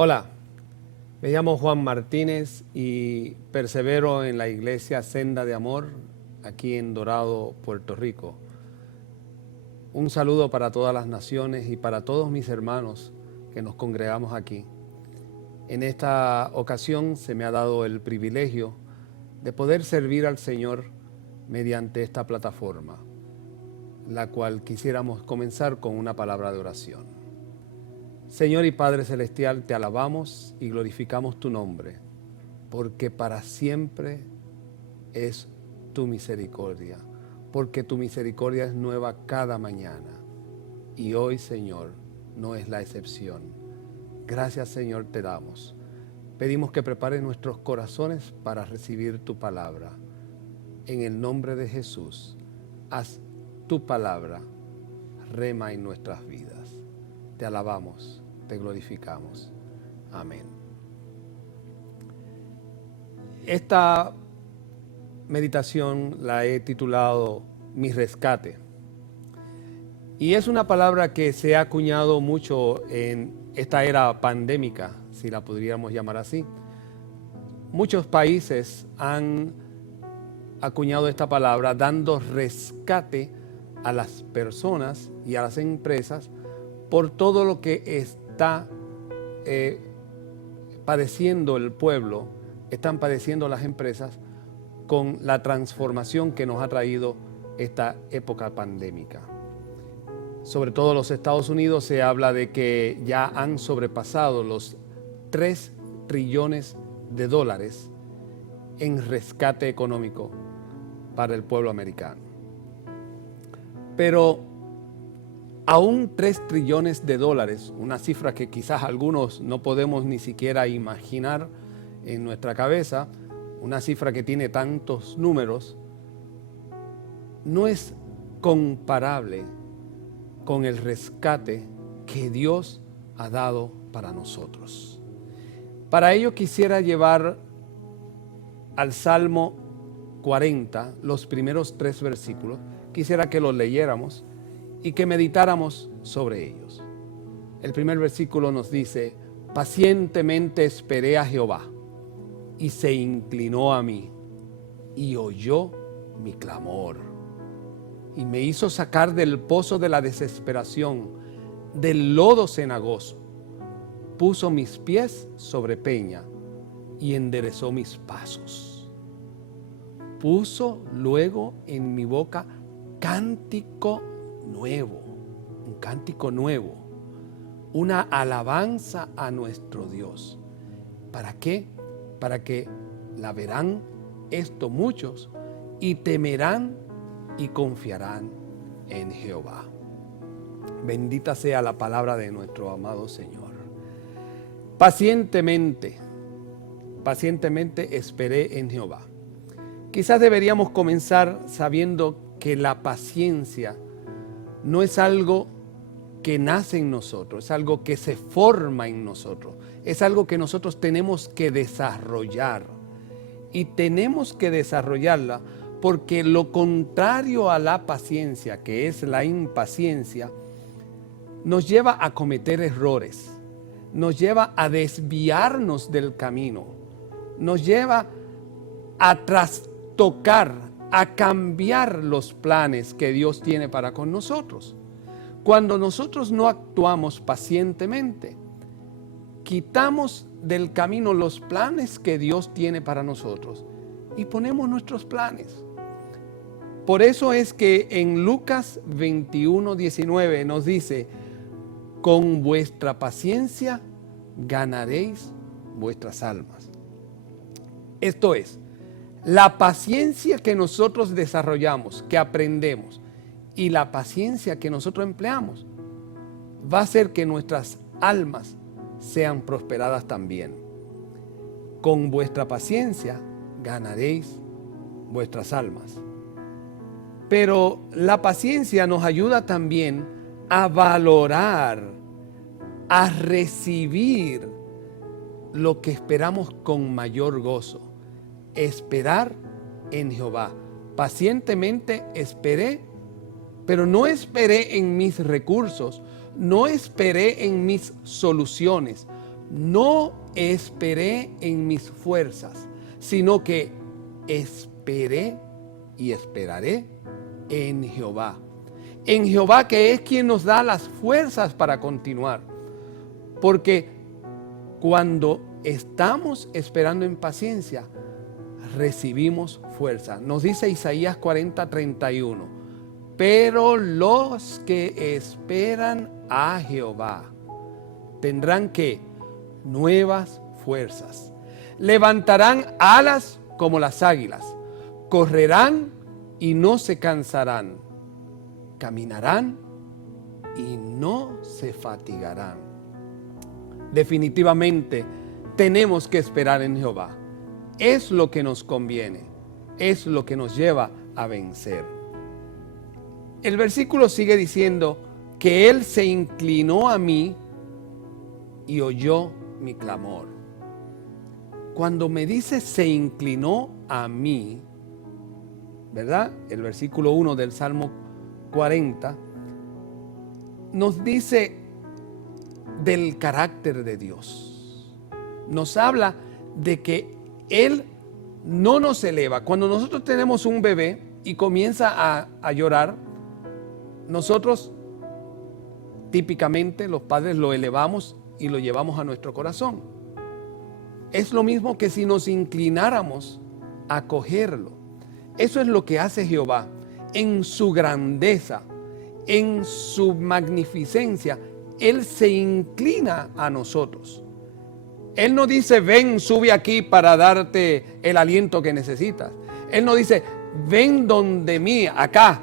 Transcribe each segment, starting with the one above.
Hola, me llamo Juan Martínez y persevero en la iglesia Senda de Amor aquí en Dorado, Puerto Rico. Un saludo para todas las naciones y para todos mis hermanos que nos congregamos aquí. En esta ocasión se me ha dado el privilegio de poder servir al Señor mediante esta plataforma, la cual quisiéramos comenzar con una palabra de oración. Señor y Padre Celestial, te alabamos y glorificamos tu nombre, porque para siempre es tu misericordia, porque tu misericordia es nueva cada mañana. Y hoy, Señor, no es la excepción. Gracias, Señor, te damos. Pedimos que prepares nuestros corazones para recibir tu palabra. En el nombre de Jesús, haz tu palabra rema en nuestras vidas. Te alabamos, te glorificamos. Amén. Esta meditación la he titulado Mi rescate. Y es una palabra que se ha acuñado mucho en esta era pandémica, si la podríamos llamar así. Muchos países han acuñado esta palabra dando rescate a las personas y a las empresas por todo lo que está padeciendo el pueblo, están padeciendo las empresas con la transformación que nos ha traído esta época pandémica. Sobre todo los Estados Unidos se habla de que ya han sobrepasado los 3 trillones de dólares en rescate económico para el pueblo americano. Pero aún 3 trillones de dólares, una cifra que quizás algunos no podemos ni siquiera imaginar en nuestra cabeza, una cifra que tiene tantos números, no es comparable con el rescate que Dios ha dado para nosotros. Para ello quisiera llevar al Salmo 40, los primeros 3 versículos, quisiera que los leyéramos y que meditáramos sobre ellos. El primer versículo nos dice: pacientemente esperé a Jehová, y se inclinó a mí, y oyó mi clamor, y me hizo sacar del pozo de la desesperación, del lodo cenagoso. Puso mis pies sobre peña, y enderezó mis pasos. Puso luego en mi boca cántico nuevo, un cántico nuevo, una alabanza a nuestro Dios. ¿Para qué? Para que la verán esto muchos y temerán y confiarán en Jehová. Bendita sea la palabra de nuestro amado Señor. Pacientemente esperé en Jehová. Quizás deberíamos comenzar sabiendo que la paciencia no es algo que nace en nosotros, es algo que se forma en nosotros, es algo que nosotros tenemos que desarrollar. Y tenemos que desarrollarla porque lo contrario a la paciencia, que es la impaciencia, nos lleva a cometer errores, nos lleva a desviarnos del camino, nos lleva a trastocar, a cambiar los planes que Dios tiene para con nosotros. Cuando nosotros no actuamos pacientemente, quitamos del camino los planes que Dios tiene para nosotros y ponemos nuestros planes. Por eso es que en Lucas 21:19 nos dice: con vuestra paciencia ganaréis vuestras almas. Esto es, la paciencia que nosotros desarrollamos, que aprendemos, y la paciencia que nosotros empleamos, va a hacer que nuestras almas sean prosperadas también. Con vuestra paciencia ganaréis vuestras almas. Pero la paciencia nos ayuda también a valorar, a recibir lo que esperamos con mayor gozo. Esperar en Jehová. Pacientemente esperé, pero no esperé en mis recursos, no esperé en mis soluciones, no esperé en mis fuerzas, sino que esperé y esperaré en Jehová. En Jehová, que es quien nos da las fuerzas para continuar. Porque cuando estamos esperando en paciencia, recibimos fuerza. Nos dice Isaías 40:31. Pero los que esperan a Jehová tendrán que nuevas fuerzas. Levantarán alas como las águilas. Correrán y no se cansarán. Caminarán y no se fatigarán. Definitivamente tenemos que esperar en Jehová. Es lo que nos conviene. Es lo que nos lleva a vencer. El versículo sigue diciendo que Él se inclinó a mí y oyó mi clamor. Cuando me dice se inclinó a mí, ¿verdad? El versículo 1 del Salmo 40 nos dice del carácter de Dios. Nos habla de que Él no nos eleva. Cuando nosotros tenemos un bebé y comienza a llorar, nosotros típicamente los padres lo elevamos y lo llevamos a nuestro corazón. Es lo mismo que si nos inclináramos a acogerlo. Eso es lo que hace Jehová en su grandeza, en su magnificencia. Él se inclina a nosotros. Él no dice, ven, sube aquí para darte el aliento que necesitas. Él no dice, ven donde mí, acá,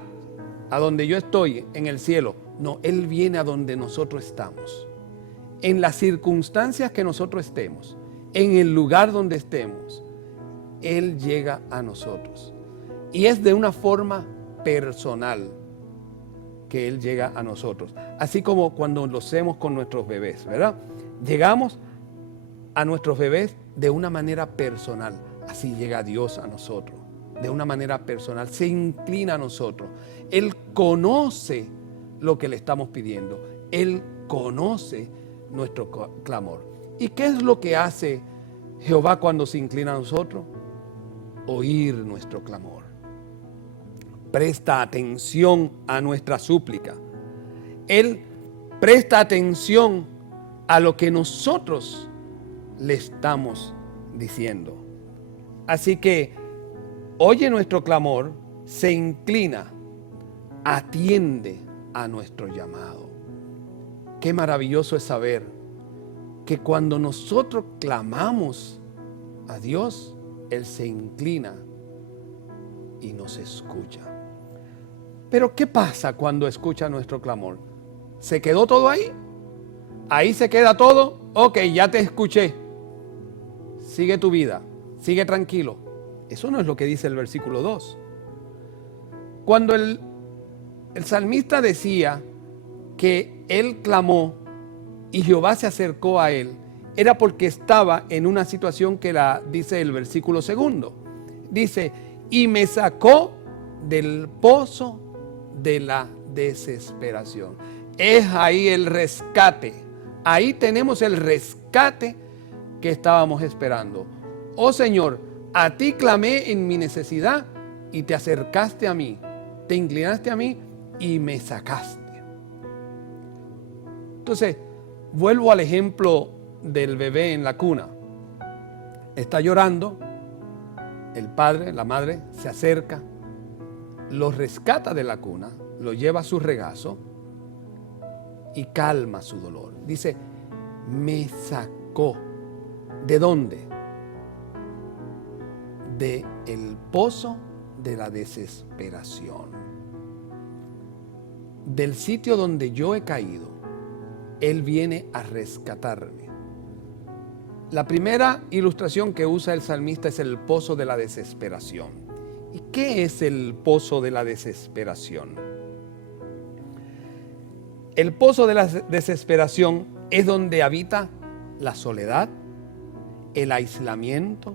a donde yo estoy, en el cielo. No, Él viene a donde nosotros estamos. En las circunstancias que nosotros estemos, en el lugar donde estemos, Él llega a nosotros. Y es de una forma personal que Él llega a nosotros. Así como cuando lo hacemos con nuestros bebés, ¿verdad? Llegamos a nuestros bebés de una manera personal. Así llega Dios a nosotros, de una manera personal. Se inclina a nosotros. Él conoce lo que le estamos pidiendo. Él conoce nuestro clamor. ¿Y qué es lo que hace Jehová cuando se inclina a nosotros? Oír nuestro clamor. Presta atención a nuestra súplica. Él presta atención a lo que nosotros le estamos diciendo. Así que oye nuestro clamor, se inclina, atiende a nuestro llamado. Qué maravilloso es saber que cuando nosotros clamamos a Dios, Él se inclina y nos escucha. Pero ¿qué pasa cuando escucha nuestro clamor? ¿Se quedó todo ahí? ¿Ahí se queda todo? Ok, ya te escuché. Sigue tu vida, sigue tranquilo. Eso no es lo que dice el versículo 2. Cuando el salmista decía que él clamó y Jehová se acercó a él, era porque estaba en una situación que la dice el versículo 2. Dice, y me sacó del pozo de la desesperación. Es ahí el rescate. Ahí tenemos el rescate que estábamos esperando. Oh Señor, a ti clamé en mi necesidad y te acercaste a mí, te inclinaste a mí y me sacaste. Entonces, vuelvo al ejemplo del bebé en la cuna. Está llorando, el padre, la madre, se acerca, lo rescata de la cuna, lo lleva a su regazo y calma su dolor. Dice, me sacó. ¿De dónde? De el pozo de la desesperación. Del sitio donde yo he caído, Él viene a rescatarme. La primera ilustración que usa el salmista es el pozo de la desesperación. ¿Y qué es el pozo de la desesperación? El pozo de la desesperación es donde habita la soledad, el aislamiento,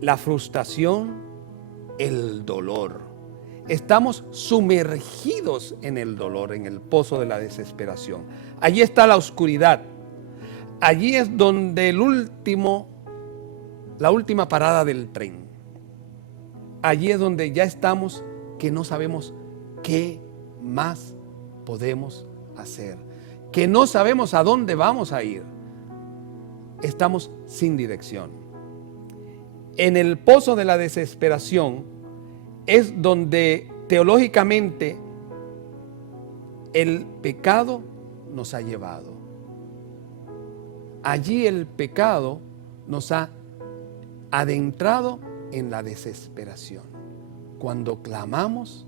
la frustración, el dolor. Estamos sumergidos en el dolor, en el pozo de la desesperación. Allí está la oscuridad. allí es donde la última parada del tren. Allí es donde ya estamos, que no sabemos qué más podemos hacer, que no sabemos a dónde vamos a ir. Estamos sin dirección. En el pozo de la desesperación es donde teológicamente el pecado nos ha llevado. Allí el pecado nos ha adentrado en la desesperación. Cuando clamamos,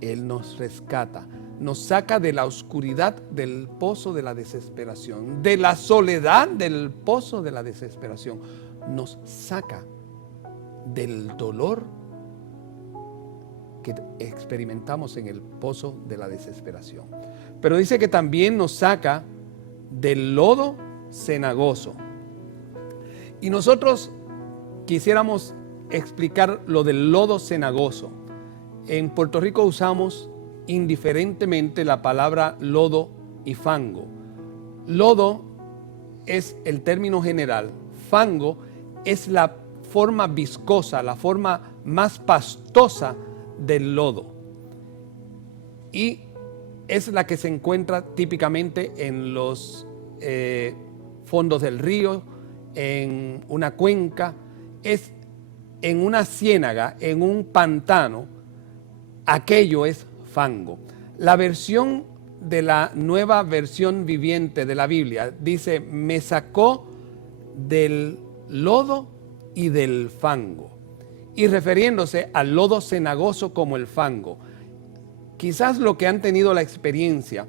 Él nos rescata, nos saca de la oscuridad del pozo de la desesperación, de la soledad del pozo de la desesperación. Nos saca del dolor que experimentamos en el pozo de la desesperación. Pero dice que también nos saca del lodo cenagoso. Y nosotros quisiéramos explicar lo del lodo cenagoso. En Puerto Rico usamos indiferentemente la palabra lodo y fango. Lodo es el término general, fango es la forma viscosa, la forma más pastosa del lodo. Y es la que se encuentra típicamente en los fondos del río, en una cuenca, es en una ciénaga, en un pantano, aquello es fango. La versión de la nueva versión viviente de la Biblia dice, me sacó del lodo y del fango. Y refiriéndose al lodo cenagoso como el fango. Quizás lo que han tenido la experiencia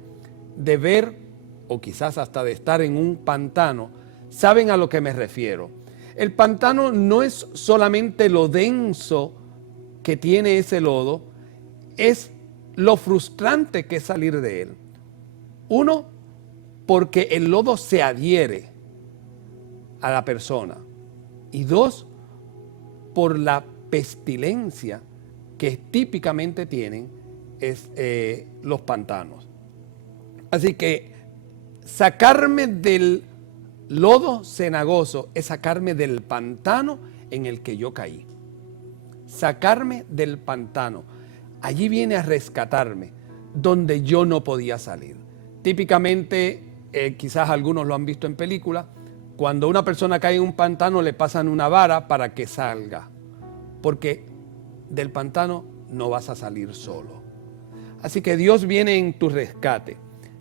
de ver, o quizás hasta de estar en un pantano, saben a lo que me refiero. El pantano no es solamente lo denso que tiene ese lodo, es lo frustrante que es salir de él. Uno, porque el lodo se adhiere a la persona. Y dos, por la pestilencia que típicamente tienen los pantanos. Así que sacarme del lodo cenagoso es sacarme del pantano en el que yo caí. Sacarme del pantano. Allí viene a rescatarme, donde yo no podía salir. Típicamente, quizás algunos lo han visto en películas, cuando una persona cae en un pantano le pasan una vara para que salga, porque del pantano no vas a salir solo. Así que Dios viene en tu rescate.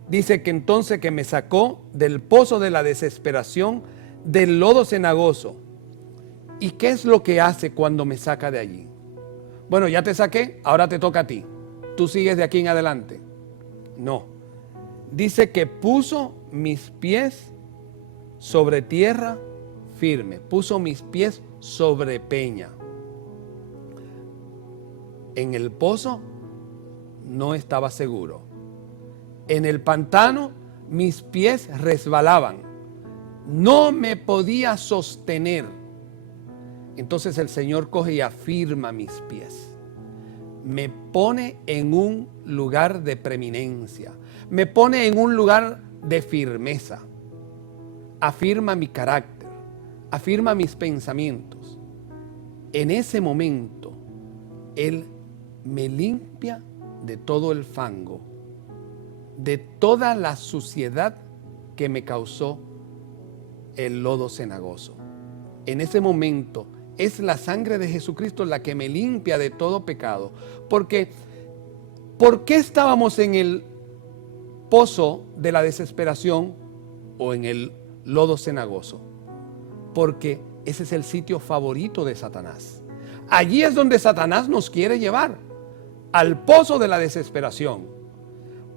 Dice que entonces que me sacó del pozo de la desesperación, del lodo cenagoso. ¿Y qué es lo que hace cuando me saca de allí? Bueno, ya te saqué, ahora te toca a ti. ¿Tú sigues de aquí en adelante? No. Dice que puso mis pies sobre tierra firme, puso mis pies sobre peña. En el pozo no estaba seguro. En el pantano mis pies resbalaban. No me podía sostener. Entonces el Señor coge y afirma mis pies. Me pone en un lugar de preeminencia. Me pone en un lugar de firmeza. Afirma mi carácter. Afirma mis pensamientos. En ese momento, Él me limpia de todo el fango, de toda la suciedad que me causó el lodo cenagoso. En ese momento es la sangre de Jesucristo la que me limpia de todo pecado. Porque, ¿por qué estábamos en el pozo de la desesperación o en el lodo cenagoso? Porque ese es el sitio favorito de Satanás. Allí es donde Satanás nos quiere llevar, al pozo de la desesperación.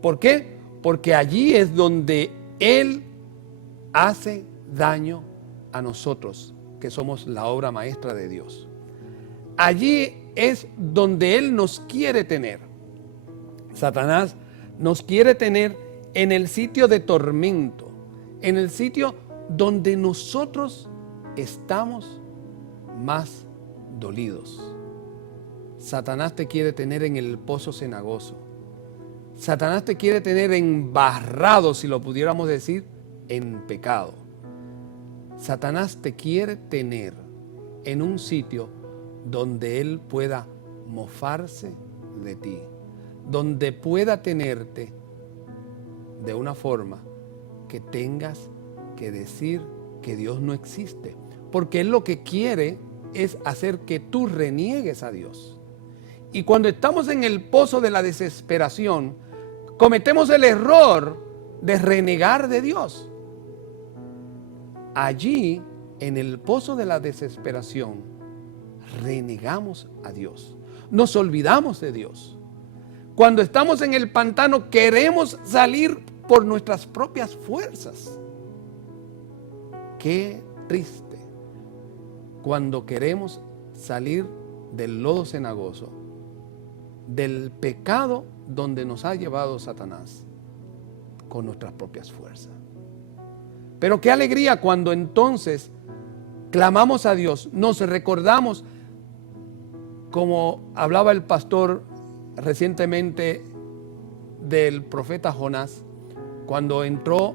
¿Por qué? Porque allí es donde Él hace daño a nosotros, que somos la obra maestra de Dios. Allí es donde Él nos quiere tener. Satanás nos quiere tener en el sitio de tormento, en el sitio donde nosotros estamos más dolidos. Satanás te quiere tener en el pozo cenagoso. Satanás te quiere tener embarrado, si lo pudiéramos decir, en pecado. Satanás te quiere tener en un sitio donde él pueda mofarse de ti, donde pueda tenerte de una forma que tengas que decir que Dios no existe, porque él lo que quiere es hacer que tú reniegues a Dios. Y cuando estamos en el pozo de la desesperación, cometemos el error de renegar de Dios. Allí, en el pozo de la desesperación, renegamos a Dios. Nos olvidamos de Dios. Cuando estamos en el pantano, queremos salir por nuestras propias fuerzas. Qué triste cuando queremos salir del lodo cenagoso, del pecado donde nos ha llevado Satanás, con nuestras propias fuerzas. Pero qué alegría cuando entonces clamamos a Dios, nos recordamos, como hablaba el pastor recientemente del profeta Jonás, cuando entró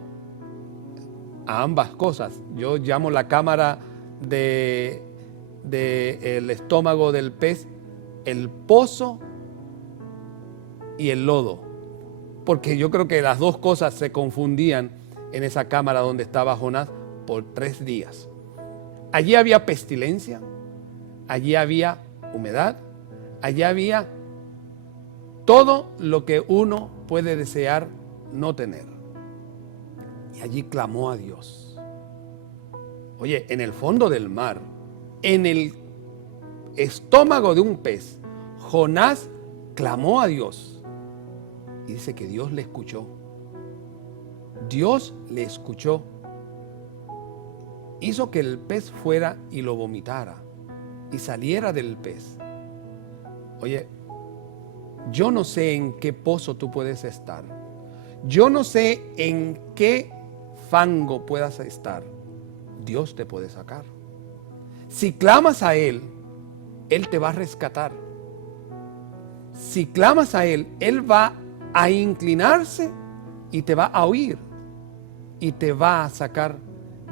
a ambas cosas. Yo llamo la cámara del estómago del pez el pozo y el lodo, porque yo creo que las dos cosas se confundían en esa cámara donde estaba Jonás por 3 días. Allí había pestilencia, allí había humedad, allí había todo lo que uno puede desear no tener. Y allí clamó a Dios. Oye, en el fondo del mar, en el estómago de un pez, Jonás clamó a Dios. Y dice que Dios le escuchó. Dios le escuchó. Hizo que el pez fuera y lo vomitara y saliera del pez. Oye, yo no sé en qué pozo tú puedes estar. Yo no sé en qué fango puedas estar. Dios te puede sacar. Si clamas a Él, Él te va a rescatar. Si clamas a Él, Él va a inclinarse y te va a oír y te va a sacar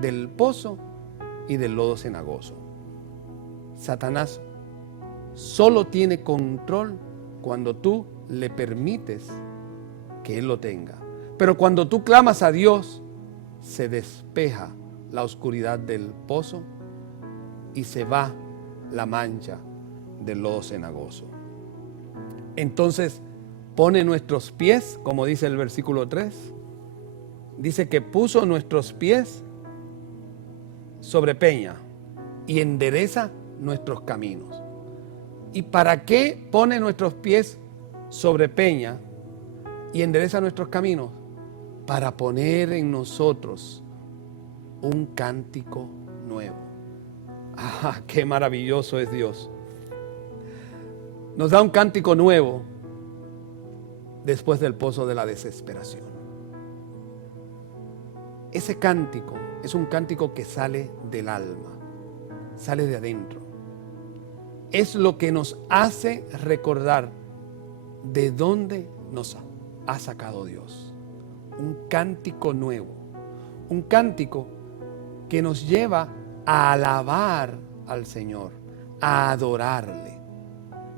del pozo y del lodo cenagoso. Satanás solo tiene control cuando tú le permites que Él lo tenga. Pero cuando tú clamas a Dios, se despeja la oscuridad del pozo y se va la mancha del lodo cenagoso. Entonces pone nuestros pies, como dice el versículo 3, dice que puso nuestros pies sobre peña y endereza nuestros caminos. ¿Y para qué pone nuestros pies sobre peña y endereza nuestros caminos? Para poner en nosotros un cántico nuevo. ¡Ah, qué maravilloso es Dios! Nos da un cántico nuevo después del pozo de la desesperación. Ese cántico es un cántico que sale del alma, sale de adentro. Es lo que nos hace recordar de dónde nos ha sacado Dios. Un cántico nuevo, un cántico que nos lleva a alabar al Señor, a adorarle.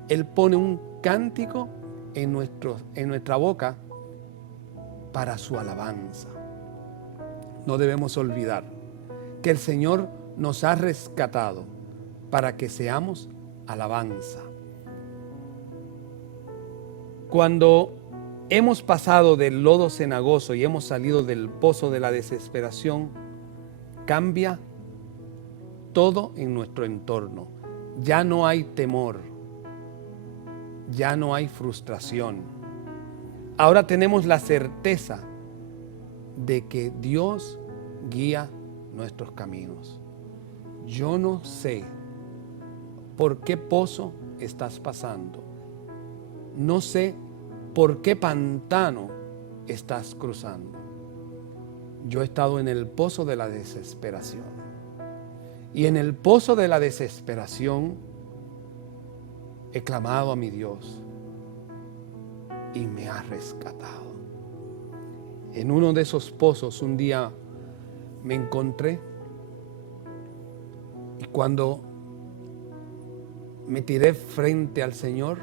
Él pone un cántico en nuestra boca para su alabanza. No debemos olvidar que el Señor nos ha rescatado para que seamos alabanza. Cuando hemos pasado del lodo cenagoso y hemos salido del pozo de la desesperación, cambia todo en nuestro entorno. Ya no hay temor, ya no hay frustración. Ahora tenemos la certeza de que Dios guía nuestros caminos. Yo no sé por qué pozo estás pasando. No sé por qué pantano estás cruzando. Yo he estado en el pozo de la desesperación. Y en el pozo de la desesperación he clamado a mi Dios y me ha rescatado. En uno de esos pozos un día me encontré Y cuando me tiré frente al Señor,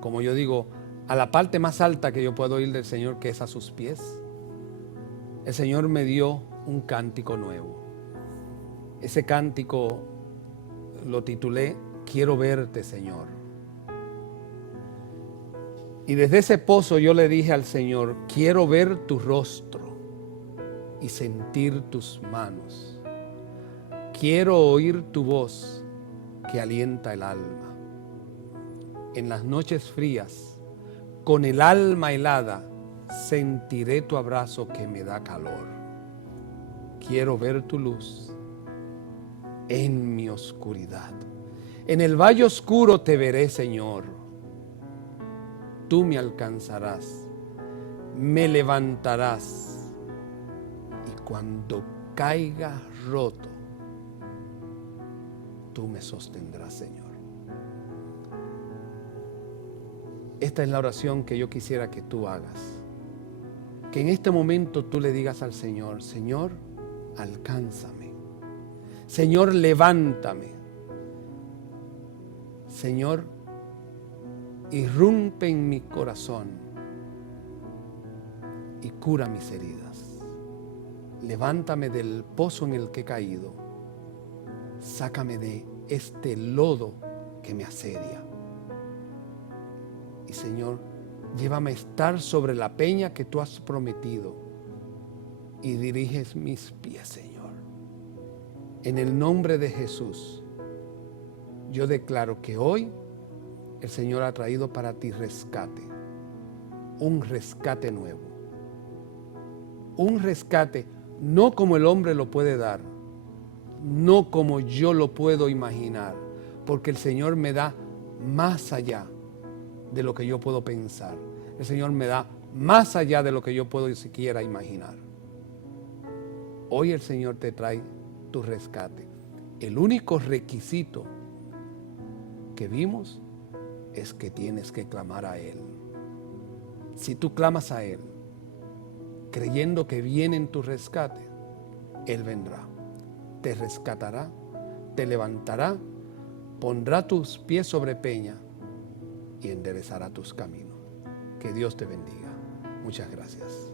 como yo digo, a la parte más alta que yo puedo ir del Señor, que es a sus pies, el Señor me dio un cántico nuevo. Ese cántico lo titulé Quiero verte, Señor. Y desde ese pozo yo le dije al Señor, quiero ver tu rostro y sentir tus manos. Quiero oír tu voz que alienta el alma. En las noches frías, con el alma helada, sentiré tu abrazo que me da calor. Quiero ver tu luz en mi oscuridad. En el valle oscuro te veré, Señor. Tú me alcanzarás, me levantarás, y cuando caiga roto, tú me sostendrás, Señor. Esta es la oración que yo quisiera que tú hagas. Que en este momento tú le digas al Señor, Señor, alcánzame. Señor, levántame. Señor, irrumpe en mi corazón y cura mis heridas. Levántame del pozo en el que he caído. Sácame de este lodo que me asedia. Y Señor, llévame a estar sobre la peña que tú has prometido y diriges mis pies, Señor. En el nombre de Jesús, yo declaro que hoy el Señor ha traído para ti rescate, un rescate nuevo. Un rescate no como el hombre lo puede dar, no como yo lo puedo imaginar, porque el Señor me da más allá de lo que yo puedo pensar. El Señor me da más allá de lo que yo puedo siquiera imaginar. Hoy el Señor te trae tu rescate. El único requisito que vimos es que tienes que clamar a Él. Si tú clamas a Él, creyendo que viene en tu rescate, Él vendrá, te rescatará, te levantará, pondrá tus pies sobre peña y enderezará tus caminos. Que Dios te bendiga. Muchas gracias.